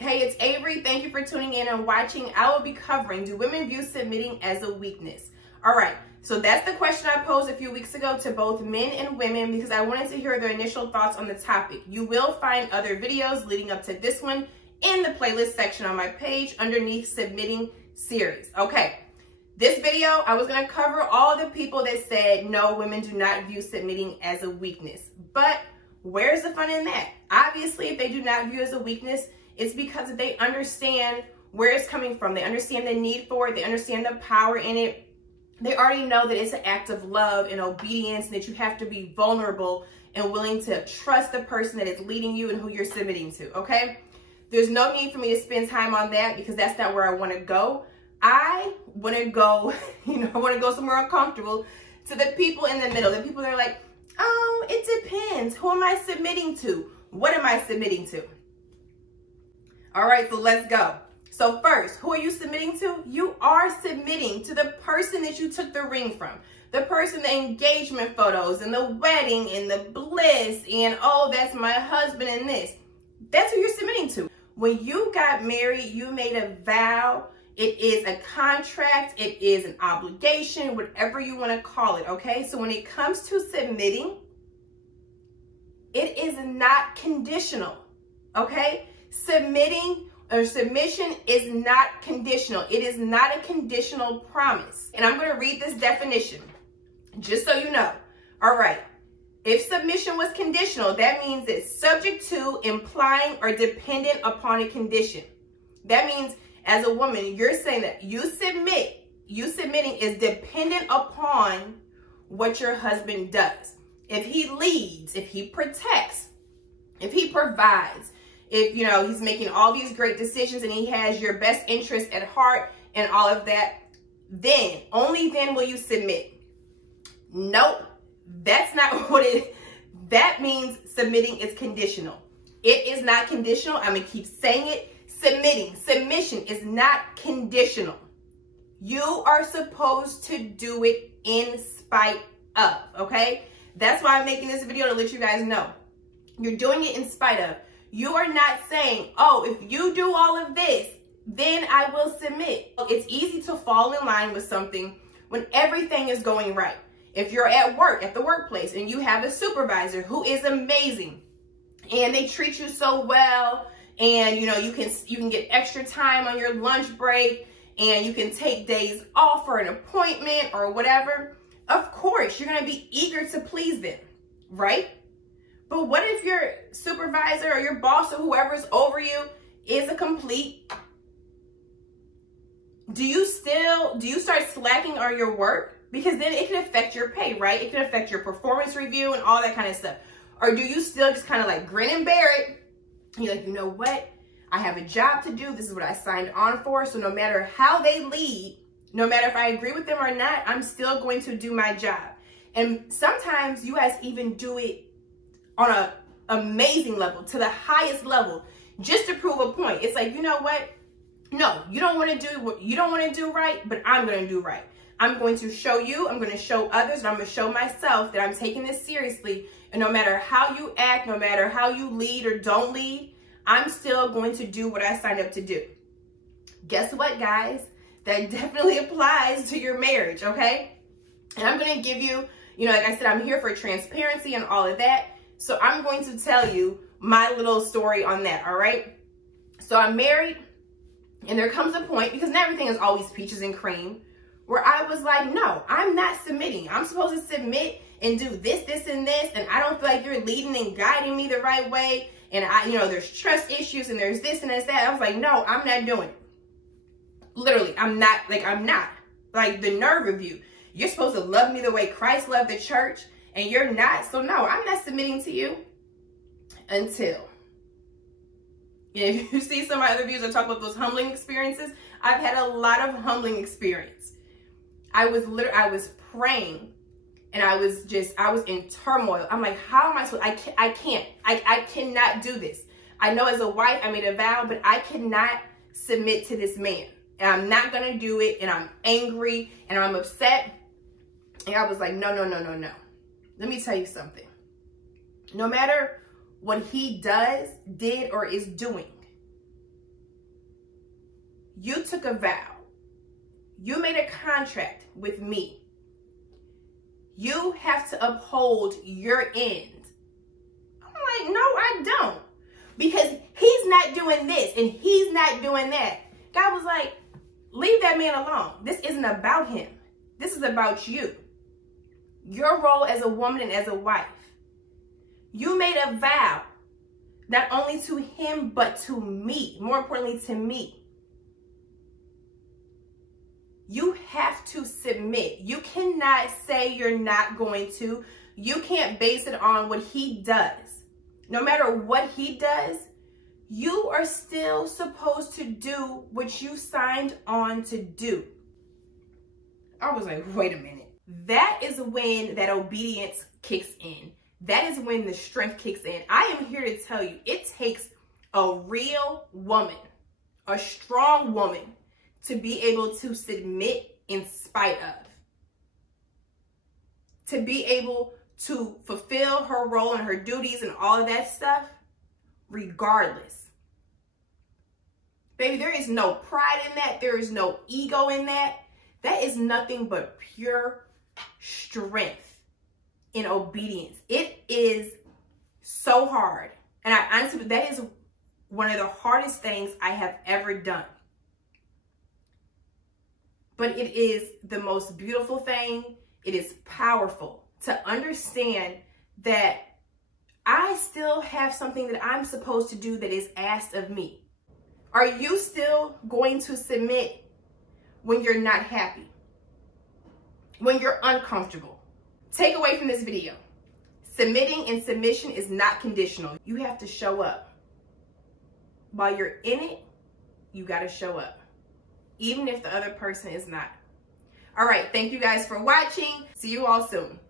Hey, it's Avery. Thank you for tuning in and watching. I will be covering, do women view submitting as a weakness? All right, so that's the question I posed a few weeks ago to both men and women because I wanted to hear their initial thoughts on the topic. You will find other videos leading up to this one in the playlist section on my page underneath submitting series. Okay, this video, I was going to cover all the people that said, no, women do not view submitting as a weakness. But where's the fun in that? Obviously, if they do not view it as a weakness, it's because they understand where it's coming from. They understand the need for it. They understand the power in it. They already know that it's an act of love and obedience, and that you have to be vulnerable and willing to trust the person that is leading you and who you're submitting to, okay? There's no need for me to spend time on that because that's not where I want to go. I want to go, I want to go somewhere uncomfortable to the people in the middle, the people that are like, oh, it depends. Who am I submitting to? What am I submitting to? All right, so let's go. So first, who are you submitting to? You are submitting to the person that you took the ring from. The person, the engagement photos and the wedding and the bliss and, oh, that's my husband and this. That's who you're submitting to. When you got married, you made a vow. It is a contract. It is an obligation, whatever you want to call it, okay? So when it comes to submitting, it is not conditional, okay? Submitting or submission is not conditional. It is not a conditional promise. And I'm going to read this definition just so you know. All right. If submission was conditional, that means it's subject to, implying, or dependent upon a condition. That means as a woman, you're saying that you submitting is dependent upon what your husband does. If he leads, if he protects, if he provides, if, he's making all these great decisions and he has your best interest at heart and all of that, then, only then will you submit. Nope, that's not what that means. Submitting is conditional. It is not conditional. I'm going to keep saying it. Submission is not conditional. You are supposed to do it in spite of, okay? That's why I'm making this video, to let you guys know. You're doing it in spite of. You are not saying, oh, if you do all of this, then I will submit. It's easy to fall in line with something when everything is going right. If you're at work, at the workplace, and you have a supervisor who is amazing, and they treat you so well, and you can get extra time on your lunch break, and you can take days off for an appointment or whatever, of course, you're going to be eager to please them, right? But what if your supervisor or your boss or whoever's over you is a complete... Do you start slacking on your work? Because then it can affect your pay, right? It can affect your performance review and all that kind of stuff. Or do you still just kind of like grin and bear it? You're like, you know what? I have a job to do. This is what I signed on for. So no matter how they lead, no matter if I agree with them or not, I'm still going to do my job. And sometimes you guys even do it on an amazing level, to the highest level, just to prove a point. It's like, you know what? No, you don't want to do what you don't want to do right, but I'm going to do right. I'm going to show you, I'm going to show others, and I'm going to show myself that I'm taking this seriously. And no matter how you act, no matter how you lead or don't lead, I'm still going to do what I signed up to do. Guess what, guys? That definitely applies to your marriage, okay? And I'm going to give you, like I said, I'm here for transparency and all of that. So I'm going to tell you my little story on that, all right? So I'm married, and there comes a point, because not everything is always peaches and cream, where I was like, no, I'm not submitting. I'm supposed to submit and do this, this, and this, and I don't feel like you're leading and guiding me the right way, and there's trust issues, and there's this and there's that. I was like, no, I'm not doing it. Literally, I'm not. Like, the nerve of you. You're supposed to love me the way Christ loved the church, and you're not. So no, I'm not submitting to you until. If you see some of my other videos that talk about those humbling experiences, I've had a lot of humbling experience. I was praying, and I was in turmoil. I'm like, how am I supposed, I cannot do this. I know as a wife, I made a vow, but I cannot submit to this man. And I'm not going to do it, and I'm angry, and I'm upset. And I was like, no. Let me tell you something. No matter what he did, or is doing, You took a vow. You made a contract with me. You have to uphold your end. I'm like, no, I don't. Because he's not doing this and he's not doing that. God was like, leave that man alone. This isn't about him. This is about you. Your role as a woman and as a wife. You made a vow, not only to him, but to me. More importantly, to me. You have to submit. You cannot say you're not going to. You can't base it on what he does. No matter what he does, you are still supposed to do what you signed on to do. I was like, wait a minute. That is when that obedience kicks in. That is when the strength kicks in. I am here to tell you, it takes a real woman, a strong woman, to be able to submit in spite of. To be able to fulfill her role and her duties and all of that stuff, regardless. Baby, there is no pride in that. There is no ego in that. That is nothing but pure strength in obedience. It is so hard. And I honestly, that is one of the hardest things I have ever done. But it is the most beautiful thing. It is powerful to understand that I still have something that I'm supposed to do that is asked of me. Are you still going to submit when you're not happy? When you're uncomfortable? Take away from this video. Submitting and submission is not conditional. You have to show up. While you're in it, you got to show up. Even if the other person is not. All right, thank you guys for watching. See you all soon.